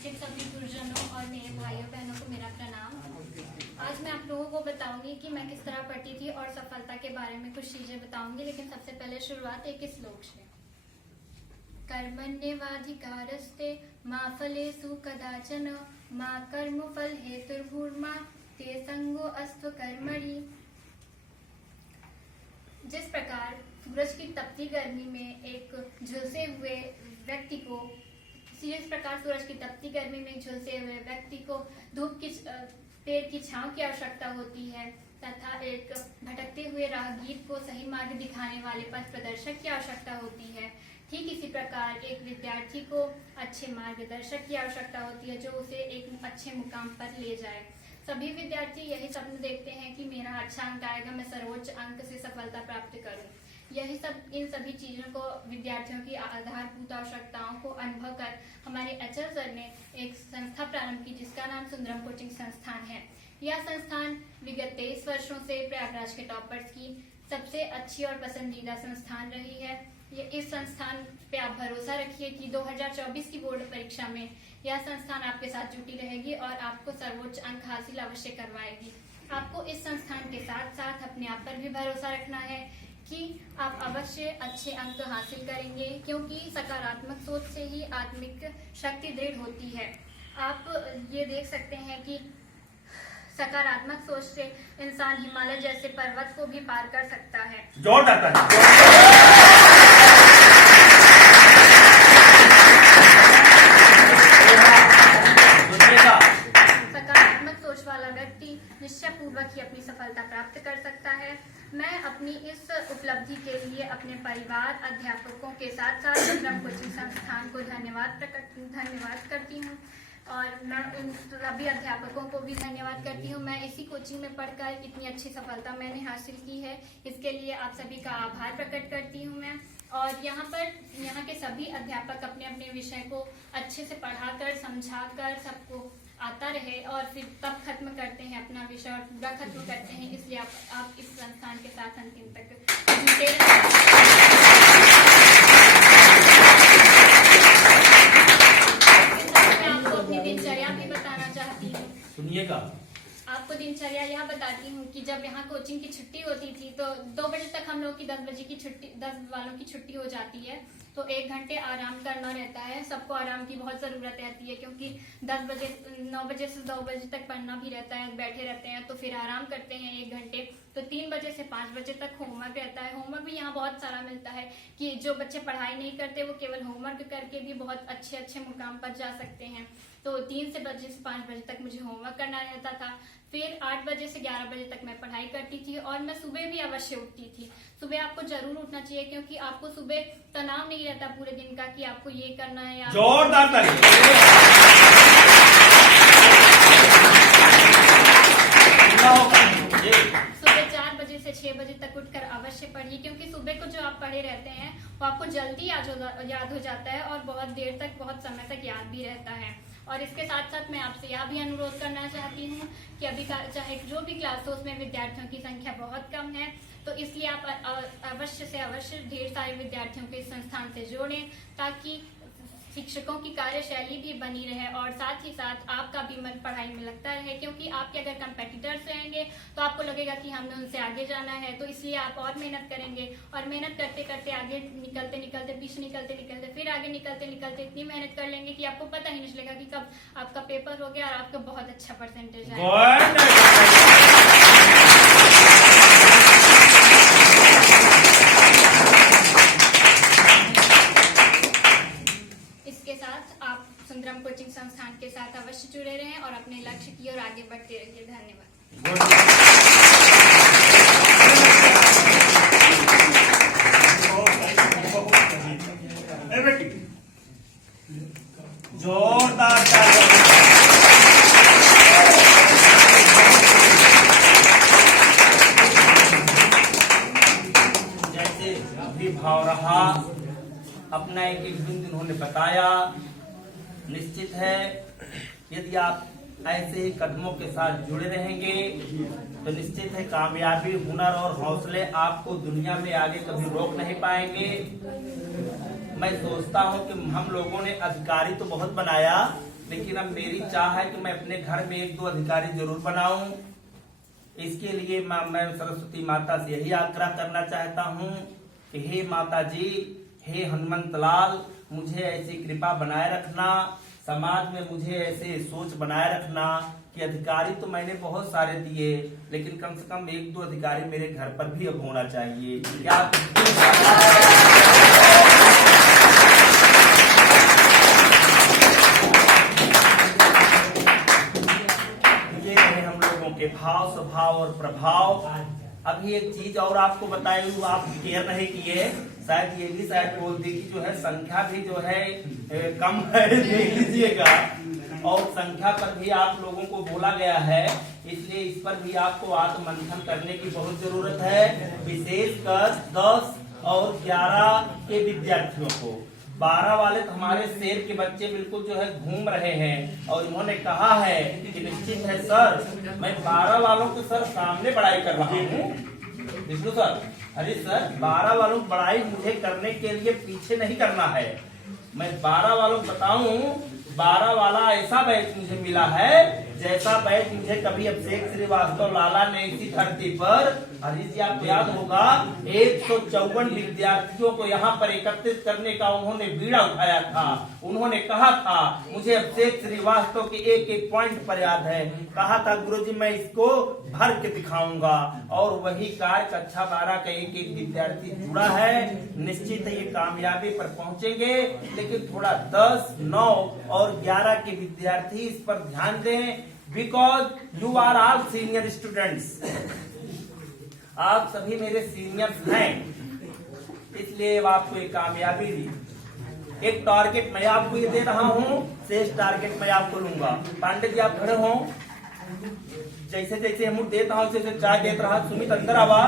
उपस्थित सभी गुरुजनों और मेरे भाइयों बहनों को मेरा प्रणाम। आज मैं आप लोगों को बताऊंगी कि मैं किस तरह पढ़ती थी और सफलता के बारे में कुछ चीजें बताऊंगी, लेकिन सबसे पहले शुरुआत एक श्लोक से। कर्मण्येवाधिकारस्ते मा फलेषु कदाचन मा कर्मफल हेतुर्भूर्मा ते संगो अस्तु कर्मणि। जिस प्रकार सूरज की तपती गर्मी में एक झुलसे हुए व्यक्ति को जिस प्रकार सूरज की तपती गर्मी में झुलसे हुए व्यक्ति को धूप की पेड़ की छांव की आवश्यकता होती है, तथा एक भटकते हुए राहगीर को सही मार्ग दिखाने वाले पथ प्रदर्शक की आवश्यकता होती है, ठीक इसी प्रकार एक विद्यार्थी को अच्छे मार्गदर्शक की आवश्यकता होती है जो उसे एक अच्छे मुकाम पर ले जाए। सभी विद्यार्थी यही सपने देखते हैं कि मेरा अच्छा अंक आएगा, मैं सर्वोच्च अंक से सफलता प्राप्त करूं। यही सब इन सभी चीजों को विद्यार्थियों की आधारभूत आवश्यकताओं को अनुभव कर हमारे एचएल सर ने एक संस्था प्रारंभ की जिसका नाम सुंदरम कोचिंग संस्थान है। यह संस्थान विगत 23 वर्षों से प्रयागराज के टॉपर्स की सबसे अच्छी और पसंदीदा संस्थान रही है। ये इस संस्थान पे आप भरोसा रखिए कि 2024 की बोर्ड परीक्षा में यह संस्थान आपके साथ जुटी रहेगी और आपको सर्वोच्च अंक हासिल अवश्य करवाएगी। आपको इस संस्थान के साथ साथ अपने आप पर भी भरोसा रखना है कि आप अवश्य अच्छे अंक हासिल करेंगे, क्योंकि सकारात्मक सोच से ही आत्मिक शक्ति दृढ़ होती है। आप ये देख सकते हैं कि सकारात्मक सोच से इंसान हिमालय जैसे पर्वत को भी पार कर सकता है। सकारात्मक सोच वाला व्यक्ति निश्चय पूर्वक ही अपनी सफलता प्राप्त कर सकता है। मैं अपनी इस उपलब्धि के लिए अपने परिवार, अध्यापकों के साथ साथ सुंदरम कोचिंग संस्थान को धन्यवाद करती हूँ और मैं उन सभी अध्यापकों को भी धन्यवाद करती हूँ। मैं इसी कोचिंग में पढ़कर इतनी अच्छी सफलता मैंने हासिल की है, इसके लिए आप सभी का आभार प्रकट करती हूँ मैं। और यहाँ के सभी अध्यापक अपने अपने विषय को अच्छे से पढ़ाकर समझाकर सबको आता रहे और फिर तब खत्म करते हैं अपना विषय और पूरा खत्म करते हैं, इसलिए आप इस संस्थान के साथ अंतिम तक जुटे रहें। आपको अपनी दिनचर्या भी बताना चाहती हूँ। सुनिएगा। आपको दिनचर्या यह बताती हूँ कि जब यहाँ कोचिंग की छुट्टी होती थी तो 2 बजे तक हम लोग की 10 वालों की छुट्टी हो जाती है, तो 1 घंटे आराम करना रहता है। सबको आराम की बहुत जरूरत रहती है, क्योंकि 9 बजे से 2 बजे तक पढ़ना भी रहता है, बैठे रहते हैं, तो फिर आराम करते हैं 1 घंटे। तो 3 बजे से 5 बजे तक होमवर्क रहता है। होमवर्क भी यहाँ बहुत सारा मिलता है कि जो बच्चे पढ़ाई नहीं करते वो केवल होमवर्क करके भी बहुत अच्छे मुकाम पर जा सकते हैं। तो 3 बजे से 5 बजे तक मुझे होमवर्क करना रहता था। फिर 8 बजे से 11 बजे तक मैं पढ़ाई करती थी और मैं सुबह भी अवश्य उठती थी। सुबह आपको जरूर उठना चाहिए, क्योंकि आपको सुबह तनाव नहीं रहता पूरे दिन का कि आपको ये करना है या जोरदार ताली। सुबह 4 बजे से 6 बजे तक उठकर अवश्य पढ़िए, क्योंकि सुबह को जो आप पढ़े रहते हैं वो आपको जल्दी याद हो जाता है और बहुत देर तक, बहुत समय तक याद भी रहता है। और इसके साथ साथ मैं आपसे यह भी अनुरोध करना चाहती हूँ कि अभी चाहे जो भी क्लास हो उसमें विद्यार्थियों की संख्या बहुत कम है, तो इसलिए आप अवश्य से अवश्य ढेर सारे विद्यार्थियों के इस संस्थान से जोड़ें, ताकि शिक्षकों की कार्यशैली भी बनी रहे और साथ ही साथ आपका भी मन पढ़ाई में लगता रहे, क्योंकि आपके अगर कंपेटिटर्स रहेंगे तो आपको लगेगा कि हमें उनसे आगे जाना है, तो इसलिए आप और मेहनत करेंगे और मेहनत करते करते आगे निकलते पीछे निकलते फिर आगे निकलते इतनी मेहनत कर लेंगे कि आपको पता ही नहीं चलेगा कि कब आपका पेपर हो गया और आपका बहुत अच्छा परसेंटेज आएगा। सुंदरम कोचिंग संस्थान के साथ अवश्य जुड़े रहें और अपने लक्ष्य की ओर आगे बढ़ते रहिए। धन्यवाद। जोरदार जैसे अभी भाव रहा, अपना एक बिंदु उन्होंने बताया। निश्चित है यदि आप ऐसे ही कदमों के साथ जुड़े रहेंगे तो निश्चित है कामयाबी, हुनर और हौसले आपको दुनिया में आगे कभी रोक नहीं पाएंगे। मैं सोचता हूं कि हम लोगों ने अधिकारी तो बहुत बनाया, लेकिन अब मेरी चाह है कि मैं अपने घर में 1-2 अधिकारी जरूर बनाऊं। इसके लिए मैं सरस्वती माता से यही आग्रह करना चाहता हूं कि हे माता जी, हे हनुमंत लाल, मुझे ऐसी कृपा बनाए रखना, समाज में मुझे ऐसे सोच बनाए रखना कि अधिकारी तो मैंने बहुत सारे दिए, लेकिन कम से कम 1-2 अधिकारी मेरे घर पर भी अब होना चाहिए। क्या ये है हम लोगों के भाव, स्वभाव और प्रभाव। अभी एक चीज और आपको बताई हूँ, आप केयर नहीं किए, शायद ये भी शायद बोल दी कि जो है संख्या भी जो है कम है, देख लीजिएगा। और संख्या पर भी आप लोगों को बोला गया है, इसलिए इस पर भी आपको आत्ममंथन करने की बहुत जरूरत है, विशेषकर 10 और 11 के विद्यार्थियों को। 12 वाले तो हमारे शेर के बच्चे बिल्कुल जो है घूम रहे हैं और इन्होंने कहा है कि निश्चित है सर, मैं 12 वालों के सर सामने पढ़ाई कर रहा हूँ। विष्णु सर, अरे सर 12 वालों की पढ़ाई मुझे करने के लिए पीछे नहीं करना है। मैं 12 वालों को बताऊं, 12 वाला ऐसा बैच मुझे मिला है जैसा बैच मुझे कभी अभिषेक श्रीवास्तव लाला ने इसी धरती पर, हरीश जी आपको याद होगा, 154 विद्यार्थियों को यहाँ पर एकत्रित करने का उन्होंने बीड़ा उठाया था। उन्होंने कहा था, मुझे अभिषेक श्रीवास्तव के एक पॉइंट पर याद है, कहा था गुरुजी मैं इसको भर के दिखाऊंगा। और वही कार्य कक्षा 12 का एक विद्यार्थी जुड़ा है। निश्चित है ये कामयाबी पर पहुंचेंगे, लेकिन थोड़ा 10, 9 और 11 के विद्यार्थी इस पर ध्यान दें, because you are all senior students. आप सभी मेरे सीनियर्स हैं, इसलिए आपको ये कामयाबी दी। एक टारगेट मैं आपको ये दे रहा हूँ, शेष टारगेट मैं आपको लूंगा। पांडे जी आप खड़े हों, जैसे जैसे हम देता हूँ जैसे चाय देता रहा। सुमित अंदर आवा।